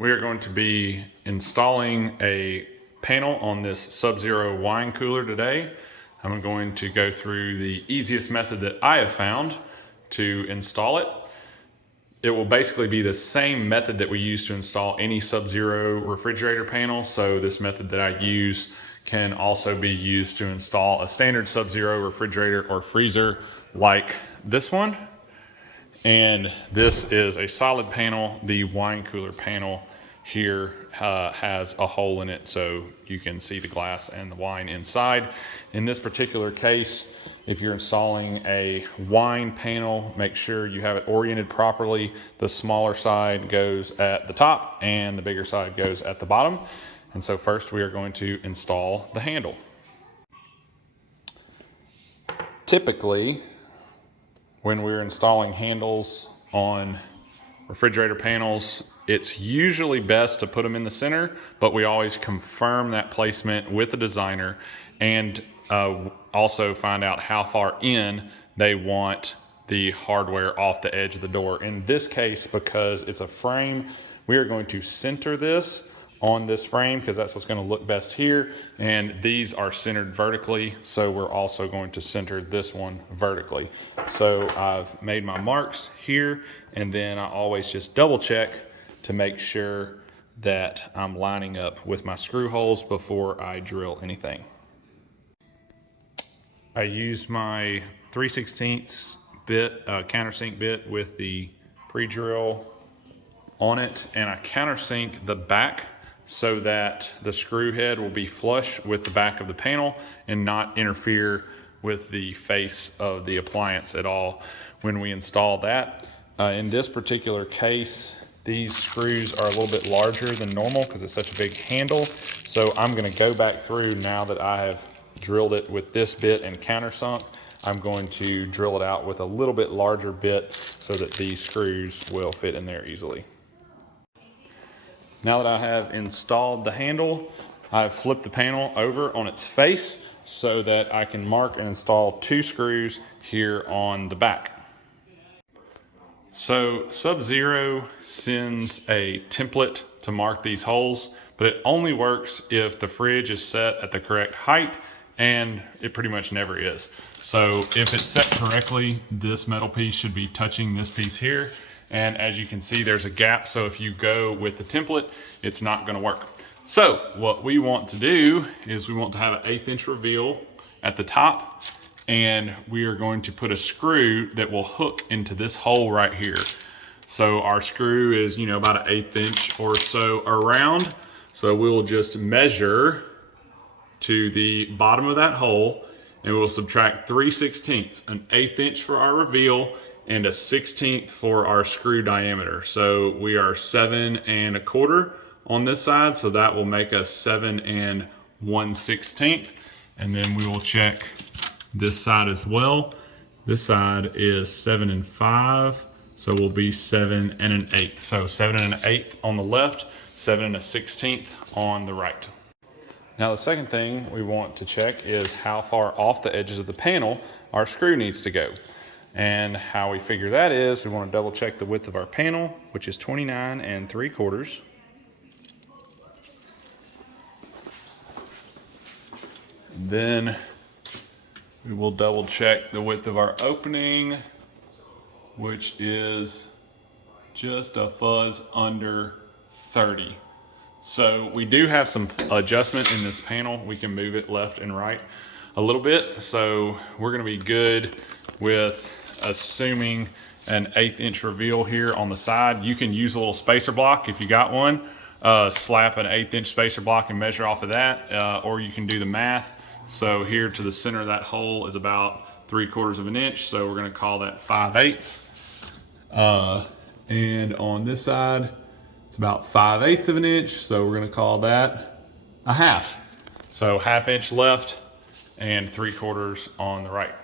we are going to be installing a panel on this Sub-Zero wine cooler today. I'm going to go through the easiest method that I have found to install it. It will basically be the same method that we use to install any Sub-Zero refrigerator panel. So this method that I use can also be used to install a standard Sub-Zero refrigerator or freezer like this one. And this is a solid panel. The wine cooler panel here has a hole in it so you can see the glass and the wine inside. In this particular case, if you're installing a wine panel, make sure you have it oriented properly. The smaller side goes at the top and the bigger side goes at the bottom. And so first we are going to install the handle. Typically, when we're installing handles on refrigerator panels, it's usually best to put them in the center, but we always confirm that placement with the designer and also find out how far in they want the hardware off the edge of the door. In this case, because it's a frame, we are going to center this on this frame because that's what's going to look best here, and these are centered vertically, so we're also going to center this one vertically. So I've made my marks here, and then I always just double check to make sure that I'm lining up with my screw holes before I drill anything. I use my 3/16 bit countersink bit with the pre-drill on it, and I countersink the back so that the screw head will be flush with the back of the panel and not interfere with the face of the appliance at all when we install that. In this particular case, these screws are a little bit larger than normal because it's such a big handle. So I'm going to go back through now that I have drilled it with this bit and countersunk. I'm going to drill it out with a little bit larger bit so that these screws will fit in there easily. Now that I have installed the handle, I've flipped the panel over on its face so that I can mark and install 2 screws here on the back. So Sub-Zero sends a template to mark these holes, but it only works if the fridge is set at the correct height, and it pretty much never is. So if it's set correctly, this metal piece should be touching this piece here. And as you can see, there's a gap. So if you go with the template, it's not gonna work. So what we want to do is we want to have an 1/8 inch reveal at the top, and we are going to put a screw that will hook into this hole right here. So our screw is, about an 1/8 inch or so around. So we'll just measure to the bottom of that hole, and we'll subtract 3/16, an 1/8 inch for our reveal and a 1/16 for our screw diameter. So we are 7 1/4 on this side, so that will make us 7 1/16. And then we will check this side as well. This side is 7 5, so we'll be 7 1/8. So 7 1/8 on the left, 7 1/16 on the right. Now the second thing we want to check is how far off the edges of the panel our screw needs to go. And how we figure that is we want to double check the width of our panel, which is 29 3/4. Then we will double check the width of our opening, which is just a fuzz under 30. So we do have some adjustment in this panel. We can move it left and right a little bit. So we're gonna be good with assuming an 1/8 inch reveal here on the side. You can use a little spacer block if you got one. Slap an 1/8 inch spacer block and measure off of that, or you can do the math. So here to the center of that hole is about 3/4 of an inch. So we're gonna call that 5/8. And on this side, it's about 5/8 of an inch. So we're gonna call that a 1/2. So 1/2 inch left and 3/4 on the right.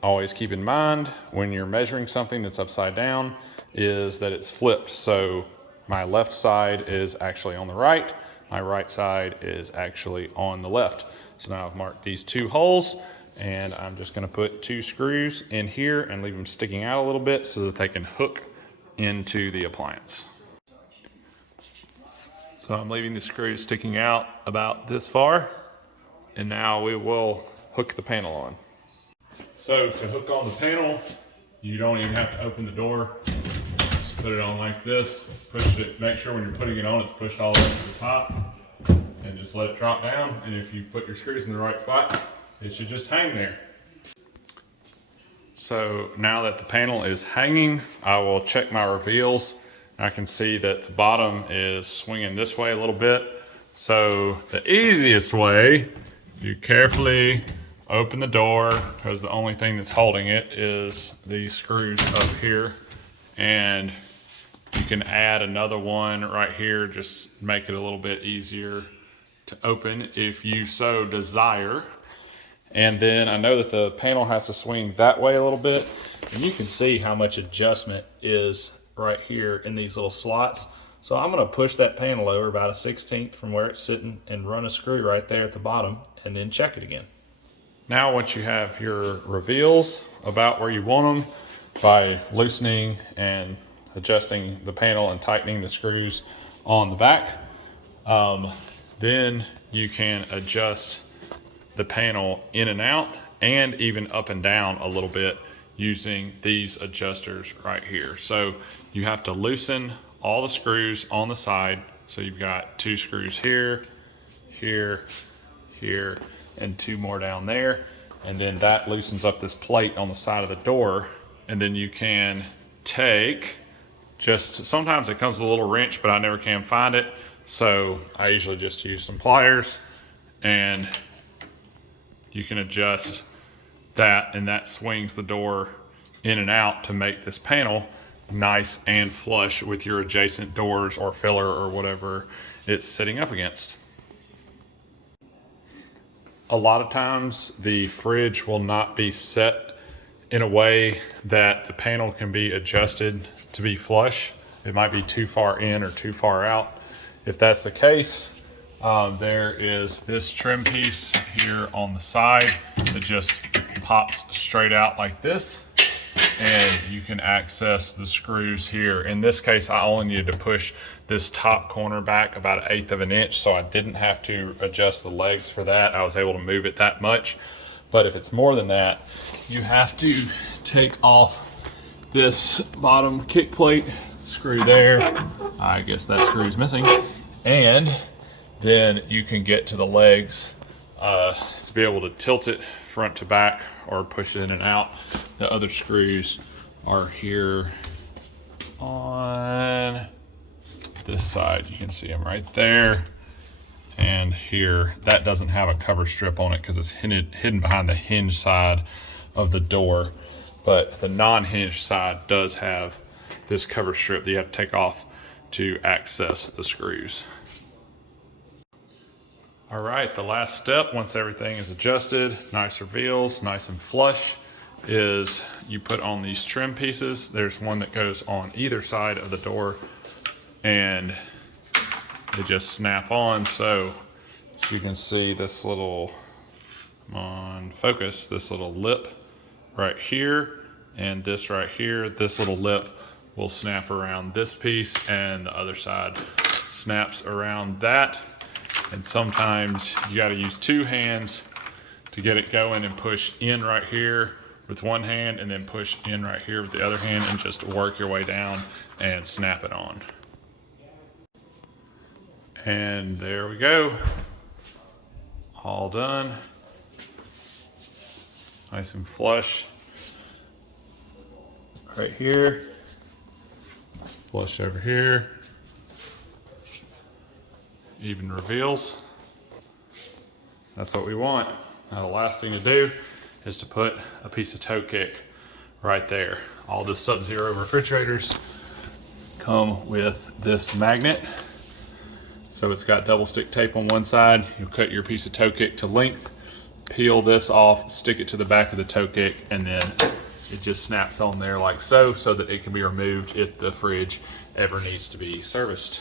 Always keep in mind when you're measuring something that's upside down is that it's flipped. So my left side is actually on the right, my right side is actually on the left. So now I've marked these 2 holes, and I'm just gonna put 2 screws in here and leave them sticking out a little bit so that they can hook into the appliance. So I'm leaving the screw sticking out about this far, and now we will hook the panel on. So to hook on the panel, you don't even have to open the door. Just put it on like this, push it, make sure when you're putting it on, it's pushed all the way to the top, and just let it drop down. And if you put your screws in the right spot, it should just hang there. So now that the panel is hanging, I will check my reveals. I can see that the bottom is swinging this way a little bit. So the easiest way, you carefully open the door, because the only thing that's holding it is these screws up here. And you can add another one right here, just make it a little bit easier to open if you so desire. And then I know that the panel has to swing that way a little bit, and you can see how much adjustment is right here in these little slots. So I'm gonna push that panel over about 1/16 from where it's sitting and run a screw right there at the bottom, and then check it again. Now once you have your reveals about where you want them, by loosening and adjusting the panel and tightening the screws on the back, then you can adjust the panel in and out and even up and down a little bit using these adjusters right here. So you have to loosen all the screws on the side. So you've got 2 screws here, here, here, and 2 more down there. And then that loosens up this plate on the side of the door. And then you can take, sometimes it comes with a little wrench, but I never can find it. So I usually just use some pliers, and you can adjust that, and that swings the door in and out to make this panel nice and flush with your adjacent doors or filler or whatever it's sitting up against. A lot of times the fridge will not be set in a way that the panel can be adjusted to be flush. It might be too far in or too far out. If that's the case, there is this trim piece here on the side that just pops straight out like this, and you can access the screws here. In this case, I only needed to push this top corner back about 1/8 of an inch, so I didn't have to adjust the legs for that. I was able to move it that much. But if it's more than that, you have to take off this bottom kick plate, screw there. I guess that screw's missing. And then you can get to the legs to be able to tilt it front to back or push it in and out. The other screws are here on this side. You can see them right there. And here, that doesn't have a cover strip on it because it's hidden behind the hinge side of the door. But the non-hinged side does have this cover strip that you have to take off to access the screws. All right, the last step, once everything is adjusted, nice reveals, nice and flush, is you put on these trim pieces. There's one that goes on either side of the door, and they just snap on. So you can see this little, on focus, this little lip right here, and this right here, this little lip will snap around this piece, and the other side snaps around that. And sometimes you got to use 2 hands to get it going, and push in right here with one hand, and then push in right here with the other hand, and just work your way down and snap it on. And there we go, all done, nice and flush right here, flush over here, even reveals. That's what we want. Now the last thing to do is to put a piece of toe kick right there. All the Sub-Zero refrigerators come with this magnet. So it's got double stick tape on one side. You'll cut your piece of toe kick to length, peel this off, stick it to the back of the toe kick, and then it just snaps on there like so, so that it can be removed if the fridge ever needs to be serviced.